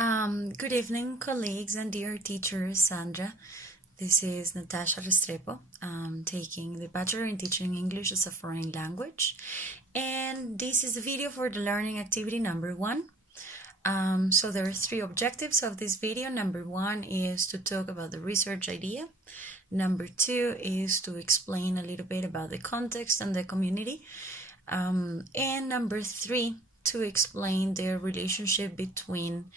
Good evening, colleagues and dear teacher Sandra. This is Natasha Restrepo, taking the Bachelor in Teaching English as a Foreign Language. And this is the video for the learning activity number 1. So there are 3 objectives of this video. Number 1 is to talk about the research idea. Number 2 is to explain a little bit about the context and the community. And number 3, to explain the relationship between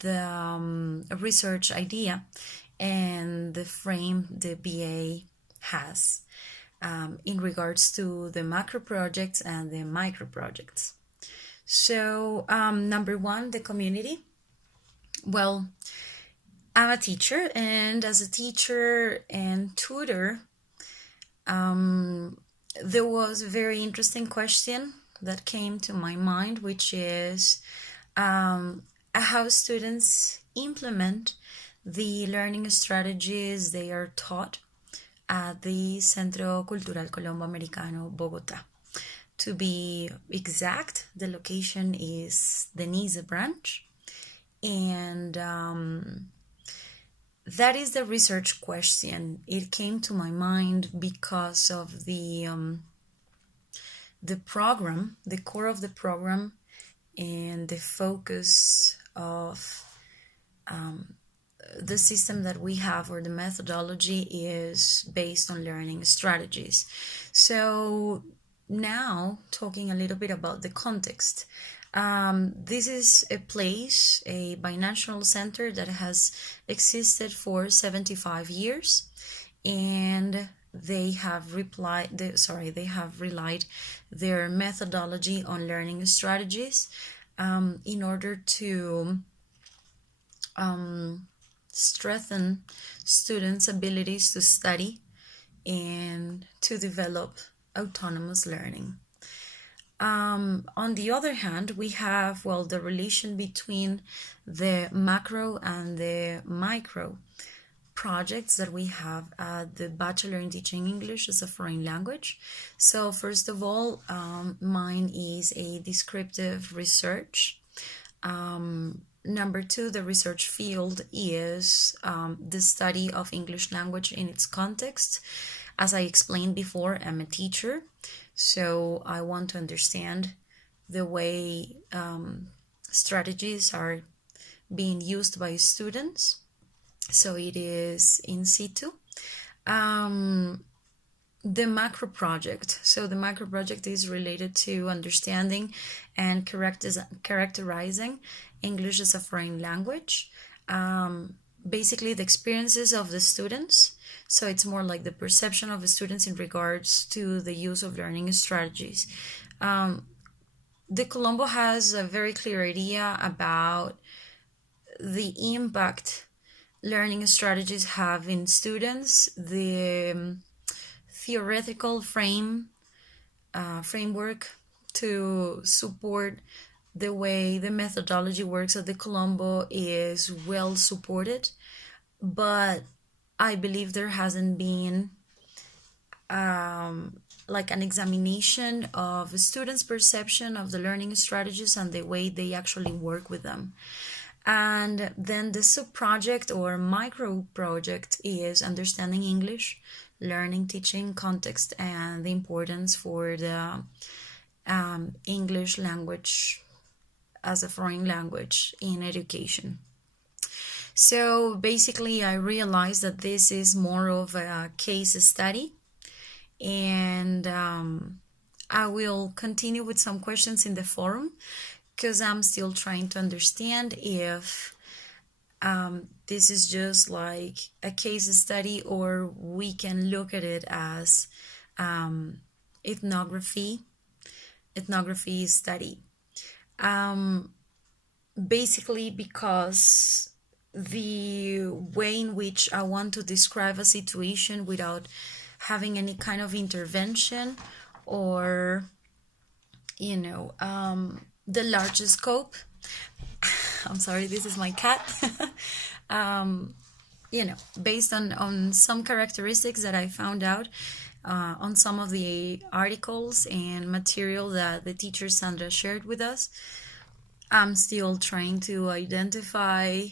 the research idea and the frame the BA has in regards to the macro projects and the micro projects. So number 1, the community. Well, I'm a teacher, and as a teacher and tutor, there was a very interesting question that came to my mind, which is how students implement the learning strategies they are taught at the Centro Cultural Colombo Americano, Bogotá. To be exact, the location is the Nice branch, and that is the research question. It came to my mind because of the program, the core of the program, and the focus of the system that we have, or the methodology, is based on learning strategies. So now, talking a little bit about the context. This is a place, a binational center that has existed for 75 years, and they have relied their methodology on learning strategies in order to strengthen students' abilities to study and to develop autonomous learning. On the other hand, we have, the relation between the macro and the micro projects that we have at the Bachelor in Teaching English as a Foreign Language. So first of all, mine is a descriptive research. Number 2, the research field is the study of English language in its context. As I explained before, I'm a teacher, so I want to understand the way strategies are being used by students. So it is in situ. The macro project. So the macro project is related to understanding and characterizing English as a foreign language. Basically, the experiences of the students. So it's more like the perception of the students in regards to the use of learning strategies. The Colombo has a very clear idea about the impact learning strategies have in students, the theoretical framework to support the way the methodology works at the Colombo is well supported, but I believe there hasn't been like an examination of students' perception of the learning strategies and the way they actually work with them. And then the sub-project or micro-project is understanding English, learning, teaching, context, and the importance for the English language as a foreign language in education. So basically, I realized that this is more of a case study, and I will continue with some questions in the forum, because I'm still trying to understand if this is just like a case study, or we can look at it as ethnography study. Basically, because the way in which I want to describe a situation without having any kind of intervention or, the larger scope. I'm sorry, this is my cat. Based on some characteristics that I found out on some of the articles and material that the teacher Sandra shared with us, I'm still trying to identify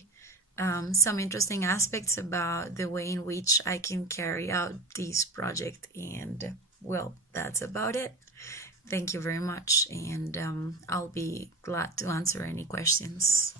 some interesting aspects about the way in which I can carry out this project. And well, that's about it. Thank you very much, and I'll be glad to answer any questions.